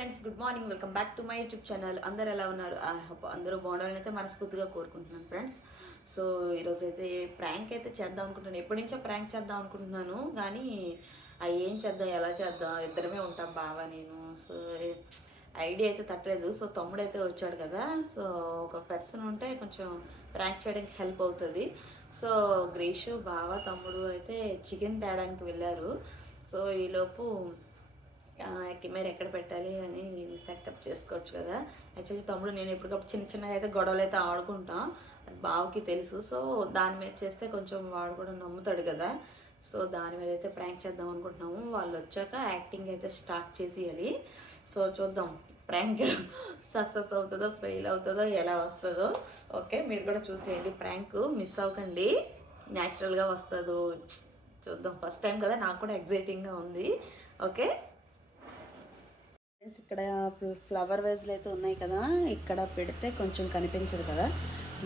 Friends good morning welcome back to my YouTube channel అందరు ఎలా ఉన్నారు? అందరూ బాగుండాలని అయితే మనస్ఫూర్తిగా కోరుకుంటున్నాను ఫ్రెండ్స్ సో ఈరోజు అయితే ప్రాంక్ అయితే చేద్దాం అనుకుంటున్నాను. ఎప్పటి నుంచో ప్రాంక్ చేద్దాం అనుకుంటున్నాను కానీ అవి ఏం చేద్దాం ఎలా చేద్దాం? ఇద్దరమే ఉంటాం బావా నేను. సో ఐడియా అయితే తట్టలేదు. సో తమ్ముడు అయితే వచ్చాడు కదా. సో ఒక పర్సన్ ఉంటే కొంచెం ప్రాంక్ చేయడానికి హెల్ప్ అవుతుంది. సో గ్రీషు బావ తమ్ముడు అయితే చికెన్ తేడానికి వెళ్ళారు. సో ఈలోపు కెమెరా ఎక్కడ పెట్టాలి అని సెటప్ చేసుకోవచ్చు కదా. యాక్చువల్లీ తమ్ముడు నేను ఎప్పటికప్పుడు చిన్న చిన్నగా అయితే గొడవలు అయితే ఆడుకుంటాం. అది బావకి తెలుసు. సో దాని మీద చేస్తే కొంచెం వాడు కూడా నమ్ముతాడు కదా. సో దాని మీద అయితే ప్రాంక్ చేద్దాం అనుకుంటున్నాము. వాళ్ళు వచ్చాక యాక్టింగ్ అయితే స్టార్ట్ చేసేయాలి. సో చూద్దాం ప్రాంక్ సక్సెస్ అవుతుందో ఫెయిల్ అవుతుందో ఎలా వస్తుందో. ఓకే మీరు కూడా చూసేయండి ప్రాంక్ మిస్ అవ్వకండి. న్యాచురల్గా వస్తుందో. చూద్దాం. ఫస్ట్ టైం కదా. నాకు కూడా ఎగ్జైటింగ్గా ఉంది. ఓకే? ఫ్రెండ్స్ ఇక్కడ ఫ్లవర్ వేజ్లు అయితే ఉన్నాయి కదా ఇక్కడ పెడితే కొంచెం కనిపించదు కదా.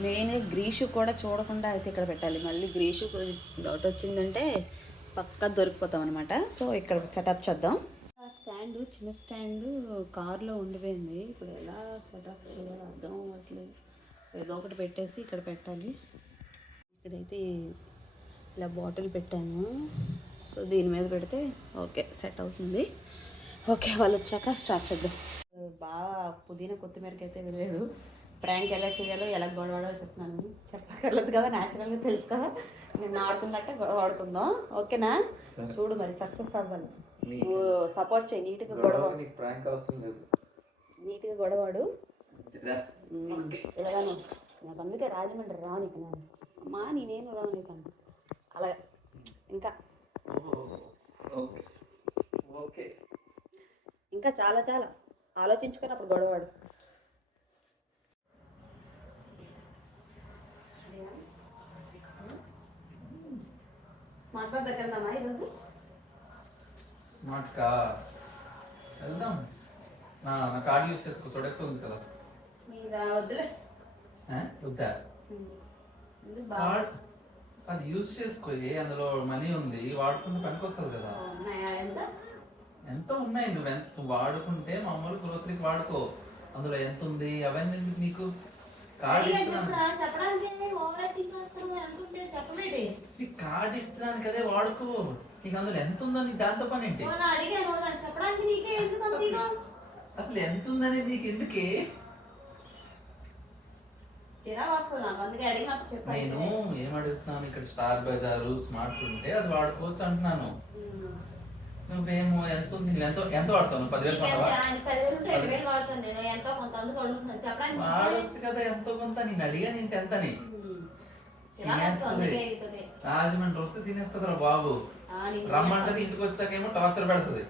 మెయిన్ గ్రీషు కూడా చూడకుండా అయితే ఇక్కడ పెట్టాలి. మళ్ళీ గ్రీషు డౌట్ వచ్చిందంటే పక్కా దొరికిపోతాం అనమాట సో ఇక్కడ సెటప్ చేద్దాం. స్టాండ్ చిన్న స్టాండ్ కార్లో ఉండిపోయింది. ఇప్పుడు ఎలా సెటప్ చేయాలో అర్థం అవ్వట్లేదు. ఏదో ఒకటి పెట్టేసి ఇక్కడ పెట్టాలి. ఇక్కడైతే ఇలా బాటిల్ పెట్టాను సో దీని మీద పెడితే ఓకే సెట్ అవుతుంది. ఓకే వాళ్ళు వచ్చాక స్టార్ట్ చేద్దాం. బాగా పుదీనా కొత్తిమీరకి అయితే వెళ్ళాడు ప్రాంక్ ఎలా చేయాలో ఎలా గొడవడో చెప్తున్నాను. చెప్పక్కర్లేదు కదా న్యాచురల్గా తెలుసు కదా. నేను గొడవ ఆడుకుందాం ఓకేనా? చూడు మరి సక్సెస్ అవ్వాలి. నువ్వు సపోర్ట్ చేయి నీట్గా గొడవ నీకు ప్రాంక్ అవసరం లేదు. నీట్గా గొడవాడు. ఇలాగాను. నాకు అందుకే రాజమండ్రి రానిక నేను. అమ్మా నేనేం అలా ఇంకా. Okay okay. ఇంకా చాలా చాలా. ఆలోచించుకొని అప్పుడు గొడవాడు స్మార్ట్ బాక్స్ దగ్గర వెళ్దామా ఈరోజు? స్మార్ట్ కా? వెళ్దాం. నా నా కార్డ్ యూస్ చేసుకో సొడెక్స్ ఉంది కదా. మీరు? వద్దులే. ఆ? వద్దా? అది యూస్ చేసుకో ఏ? అందులో మనీ ఉంది వాడుకుంటే పనికి వస్తుంది కదా. ఎంత? ఎంత ఉన్నాయి. నువ్వు ఎంత వాడుకుంటే మామూలు గ్రోసరీకి వాడుకో. అందులో ఎంత ఉంది? అవన్నీ నీకు? కార్డ్ కార్డ్ ఇస్తున్నాను కదే వాడుకో. నీకు అందులో ఎంత ఉందో నీకు దాంతో పని ఏంటి? అసలు ఎంత ఉందని నీకు ఎందుకే? నేను ఏం అడుగుతున్నాను? ఇక్కడ స్టార్ బజారు స్మార్ట్ ఉంటే అది వాడుకోవచ్చు అంటున్నాను. నువ్వేమో ఎంత ఉంది? నువ్వు ఎంత ఎంత వాడతావు పదివేలు కదా ఎంతో కొంత. నేను అడిగాను ఇంత ఎంతని. రాజమండ్రి వస్తే తినేస్తుందిరా బాబు. రమ్మంటది ఇంటికి వచ్చాకేమో టార్చర్ పెడుతుంది.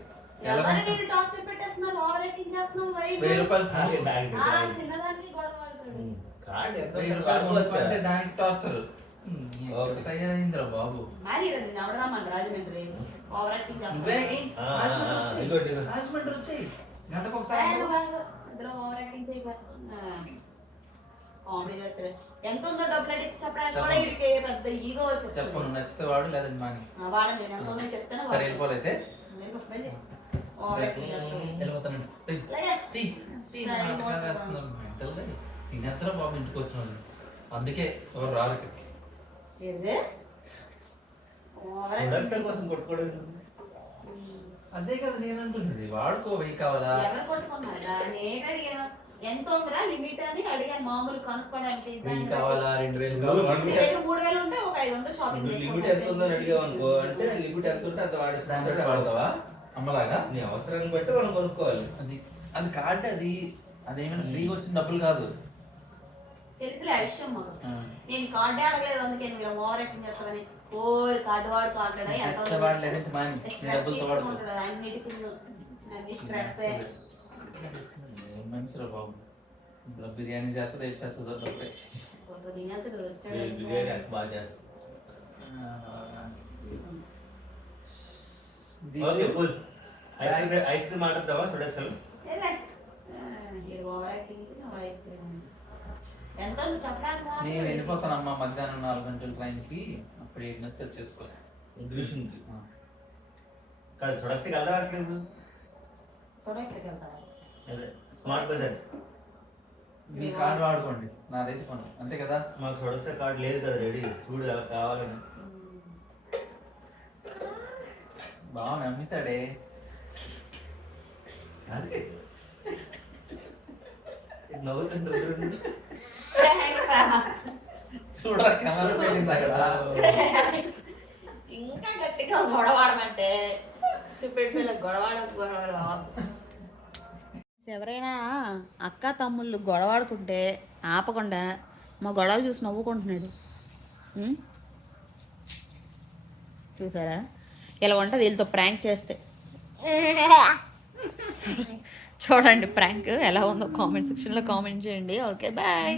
వెయ్యి రూపాయలు దానికి టార్చర్. తయారైందిరా బాబు? మరి రాజమండ్రి. ఓవర్ యాక్టింగ్ నువ్వే? చేస్తాను ఆ, రాజమండ్రి ఆ, వచ్చేయ్. ఇదిగోటి, ఇదిగో. రాజమండ్రి వచ్చేయి. గంటకు ఒకసారి ఇందులో ఓవర్ యాక్టింగ్ చేయక కామెడీ చేస్తారు. ఎంత ఉందో డబ్బులు చెప్పడానికి కూడా పెద్ద ఈగో నచ్చితే వాడు లేదండి మాని వాడండి చెప్తాను సరే. వెళ్ళిపోలైతే. వెళ్ళిపోతానండి బాబు ఇంటికి వచ్చిన అందుకే ఎవరు రారు ఇక్కడికి. కొట్టుకోవడం అదే కదా నేను అంటున్నది. వాడుకో వెయ్యి కావాలా? ఎవరు కొట్టుకున్నారా? నేను అడిగాను? ఎంత ఉందిరా లిమిట్ అని అడిగాను మామూలు కనుక్కోవడానికి వెయ్యి కావాలా? రెండు వేలు కావాలా? మీ దగ్గర మూడు వేలు ఉంటే ఒక ఐదు వందలు షాపింగ్ లిమిట్ ఎంత ఉందని అడిగావు అనుకో. అంటే లిమిట్ ఎంత ఉంటే అంత వాడిస్తాడు వాడతావా? అమ్మలాగా? నీ అవసరాన్ని బట్టి మనం కొనుక్కోవాలి. అది అది కార్డు అది అదేమైనా ఫ్రీగా వచ్చిన డబ్బులు కాదు. తెలుసులే ఆ విషయం మాకు. నేను కార్డే అడగలేదు అందుకే నువ్వు ఇలా ఓవర్ యాక్టింగ్ చేస్తావని కోరి కార్డు వాడుతూ స్ట్రెస్ తీసుకుంటాడు అన్నిటికీ అన్ని స్ట్రెస్ ఏం మనిషిరా బాబు? ఇప్పుడు బిర్యానీ చేస్తుంది ఏం చేస్తుందో డబ్బే బిర్యానీ ఎంత బాగా చేస్తాం. Okay cool. Ice cream ice cream ఆడద్దామా? సుడక్సల్ ఓవర్ యాక్టింగ్ ఐస్ క్రీమ్ ఎంత చెప్పడానికి నేను వెళ్ళిపోతానమ్మా మధ్యాహ్నం నాలుగు గంటల ట్రైన్కి అప్పుడు ఏడు నస్తే చేసుకో గ్రీషుంది ఆ. కాదు సుడక్సకి వెళ్దాం అట్లేదు అదే స్మార్ట్ బజార్. మీ కార్డు వాడుకోండి నాదైతే కొను. అంతే కదా? మాకు సొడక్సా కార్డ్ లేదు కదా రెడీ. చూడు అలా కావాలని. బాగా నమ్మిస్తాడే. నవ్వుతుంటారు చూడరా కెమెరా పెట్టింది అక్కడ ఇంకా గట్టిగా గొడవాడమంటే చూపెట్టి గొడవాడ గొడవ ఎవరైనా అక్క తమ్ముళ్ళు గొడవాడుకుంటే ఆపకుండా మా గొడవ చూసి నవ్వుకుంటున్నాడు? చూసారా? ఇలా ఉంటుంది వీళ్ళతో ప్రాంక్ చేస్తే. చూడండి ప్రాంక్ ఎలా ఉందో కామెంట్ సెక్షన్లో కామెంట్ చేయండి. Okay bye.